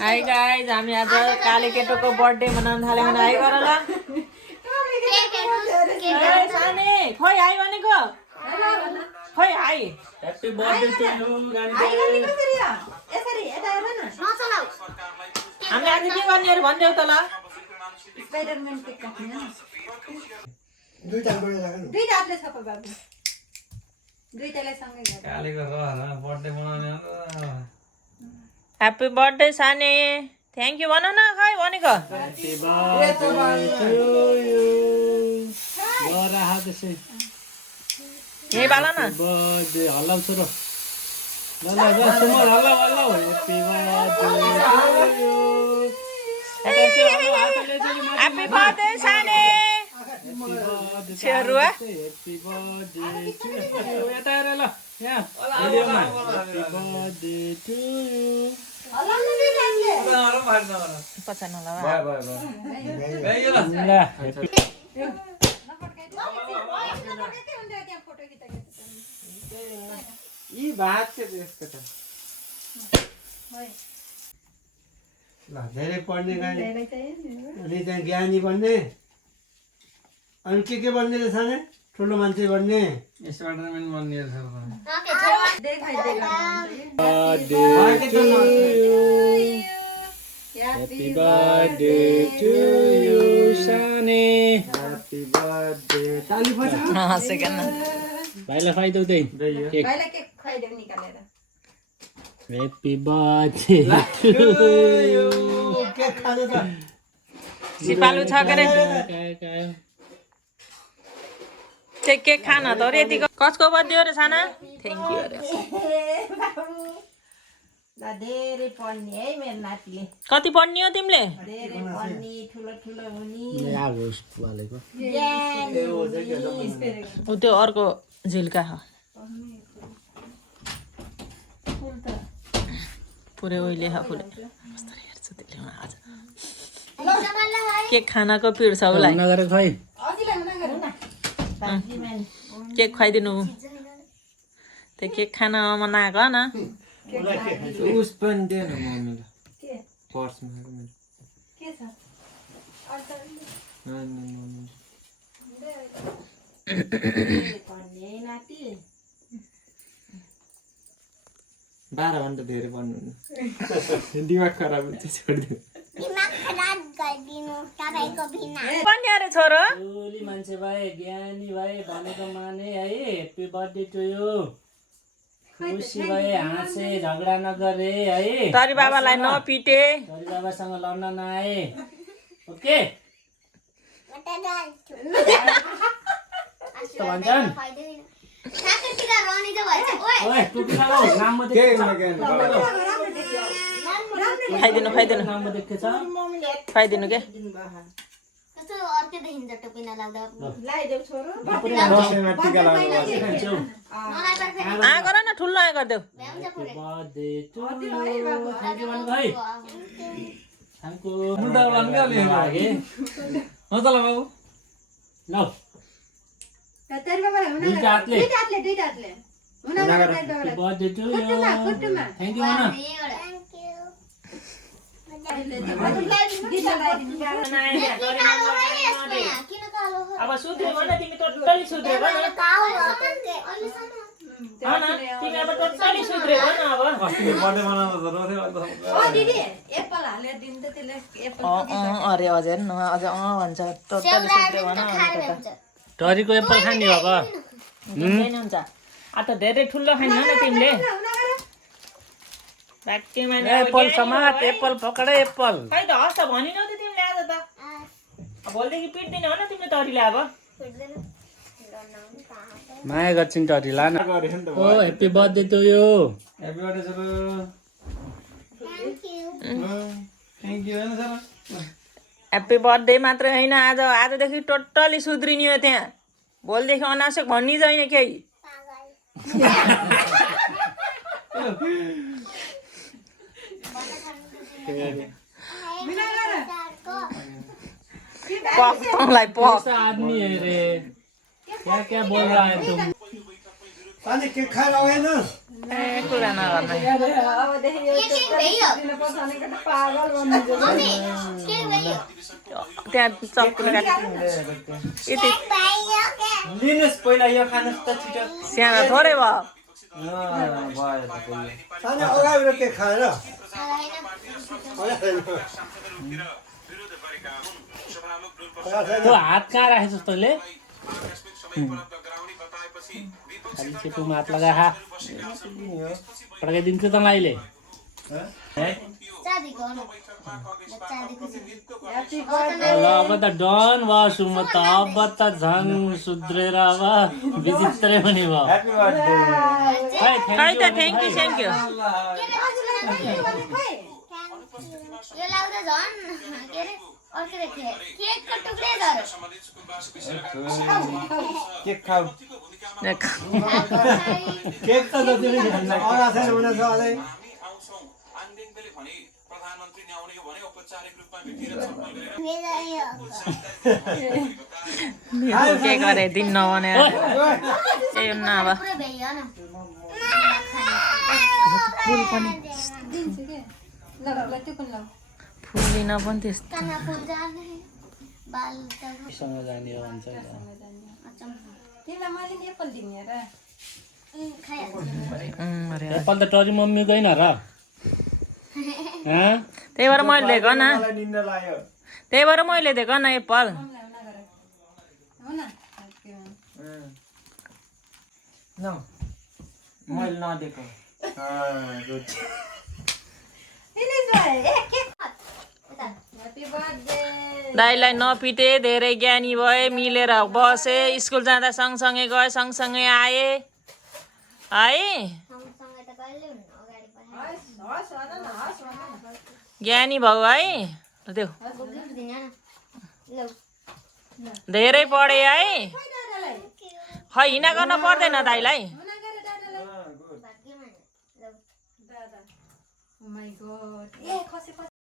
hi guys हामी आज काले केटोको birthday मनाउन थाल्यौँ भने हाई गर ल साने खोइ हाई भनेको खोइ hi happy birthday to you गान्डे हामीले आज के गर्ने अरे भनिदेऊ त ल स्पाइडरम्यान केक काट्ने हैन दुईटा हातले छप बाबु दुईटालाई सँगै गरे कालेको बर्थडे मनाउने happy birthday Sane thank you भन न खै भनेको ह्यापी बर्थडे टु यु गरा हात यसै यही बाला न बर्थडे हल्लाउ छोरो ल ल ल सुमन हल्लाउ हल्लाउ happy birthday to you happy birthday साने छेरुवा ह्यापी बर्थडे टु यु यता हेर ल यहाँ भिडियोमा ह्यापी बर्थडे टु यु पछाडि नलाउ ल यी भात चाहिँ त्यसको त ल धेरै पढ्ने गाडी अनि त्यहाँ ज्ञानी बन्ने अनि के बन्ने रहेछ नि ठुलो मान्छे बन्ने स्पाइडरम्यान बन्ने रहेछ ह्यापी बर्थडे टु यु साने ह्यापी बर्थडे ताली बजा सेकेन्ड भाइलाई खुवाइदेऊ त्यही केक भाइलाई केक खुवाइदेऊ निकालेर happy birthday to you cake खाने त सिपालु छ के रे केक खान त अरे यतिको कसको बर्थडे हो रे साना थ्याङ्क यू अरे ल धेरै पढ्ने है मेरो नातिले कति पढ्ने हो तिमीले धेरै पढ्ने ठुलो ठुलो हुने ऊ त्यो अर्को झिल्का हो पुरै ओइले हो पुरै कस्तो हेर्छ त्यसले आज केक खानाको पिड छ उसलाई नगरे खै केक खुवाइदिनु त्यो केक खान मनाएको न उस पनि दिएन मम्मीलाई पर्समा के छ पढ्ने नाति 12 भन्दा धेरै पढ्नु दिमाग खराब हुन्छ छोडिदिनु पढ्ने अरे छोरो टोली मान्छे भए ज्ञानी भए भनेको माने है ह्यापी बर्थडे टु यु खुसी भए हाँसे झगडा नगरे है तरी बाबालाई नपिटे छोरी बाबासँग लड्न नआए ओके यस्तो भन्छन् ओए टोपी लगाऊ नाम मात्रै खाइदिनु खाइदिनु नाम मात्रै के छ खुवाइदिनु के लाइदेऊ छोरो आ गर न ठुलो आ गरिदेऊ birthday to you thank you भन्नु भाइ थ्यांक यू मुन्डा लान्ने अलि लागे हो त ल बाबु ल तेरी बाबालाई हुन दुईटा हातले दुईटा हातले हुन तेरी बाबालाई बर्थडे टु यु खुट्टुमा थ्यांक यू भन अब सुध्रे भन तिमी टोटली सुध्रे भन तिमी अब टोटली सुध्रे भन अब अस्ति बर्थडे मनाउँदा त रोथे ओ दिदी एप्पल हालेर दिनु त त्यसले एप्पल अरे हजुर न अझ भन्छ टोटली सुध्रे भन टरीको एप्पल खाने हो अब हुन्छ आ त धेरै ठुलो खान्न न तिमीले एप्पल समात एप्पल पकड एप्पल खै त हस् त भनिनौ त तिमीले आज त भोलिदेखि पिट्दैन हो न तिमीले तरीले अब माया गर्छिन् टरीलाई न ओ happy birthday to you happy birthday sir thank you sir happy birthday मात्रै होइन आजदेखि टोटली सुध्रिने हो त्यहाँ भोलिदेखि अनावश्यक भन्ने छैन केही पक तँलाई पक आदमी है रे क्या क्या बोल रहा है तुम अनि के खाएर आएन ए कुरा नगर्नु अबदेखि यो दिनुपर्छ भनेको त पागल बनिन्छ त्यहाँ चक्कुले काट्नु यति लिनुहोस् पहिला यो खानुहोस् त छिटो सानो थोरै भयो भयो त सानो अगाडिबाट के खाएर त्यो हात कहाँ राखेछस् तैँले खालि चेपुमा हात लगा पड्काइदिन्छु तँलाई अहिले ल अब त डन भयो सुम त अब त झन् सुध्रेर अब विचित्रै पनि भयो खै त थ्याङ्क यू यो लाग्दा झन् के अरे अर्कै केकको टुक्रै धर केक खाऊ केक त जति पनि अगा छैन भने छ अझै के गरे दिन नबनेर ए नभए पुरै भ्याइयो न फुल पनि दिन्छु के ल ल त्यो कुन ल फुल लिन पनि त्यस्तो काना फुल जाने बाल त सँग जाने हो भन्छ तिमीलाई मैले नि एप्पल दिने र अरे एप्पल त टरी मम्मी गइन र त्यही भएर मैले दिएको न त्यही भएर मैले दिएको न एप्पल हो न मैले नदिएको ह्यापी बर्थडे दाइलाई नपिटे धेरै ज्ञानी भए मिलेर बसे स्कुल जाँदा सँगसँगै गए सँगसँगै आए है सँगसँगै त कहिले हुन्न अगाडि पठाइ हस् भन न हस् भन न ज्ञानी भाउ है त्यो गिफ्ट दिन्न न ल धेरै पढे है खै दादालाई खै हिँडा गर्न पर्दैन दाइलाई हुना गरे दादालाई भाग्यमा ल दादा ओ माय गॉड ए खसे